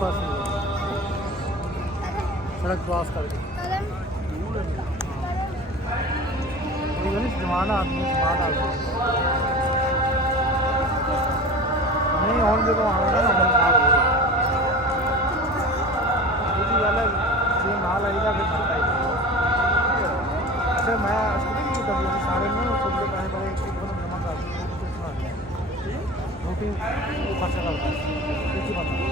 पास नहीं है। सड़क क्रॉस करके जमाना आदमी स्मार्ट आदमी नहीं और देखो आना ना दूसरी गल है जो नाल आईदा फिर पता ही फिर मैं कभी सारे में खुद के पैसे पड़े एकदम जमा कर रोटी खर्चा करता एक ही बंदा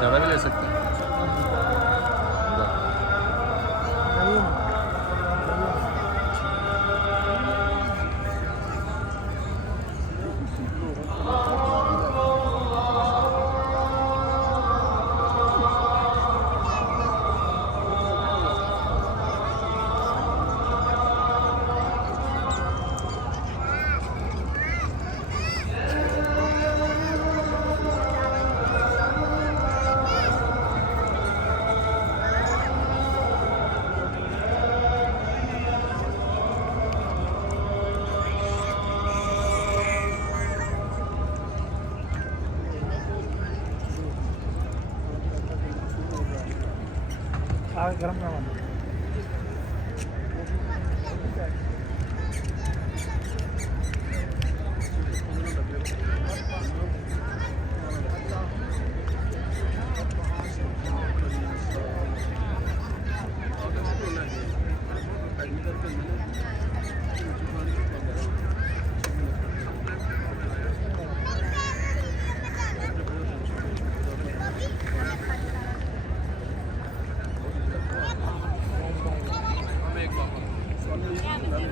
ज़्यादा भी ले सकते हैं। गरम करवा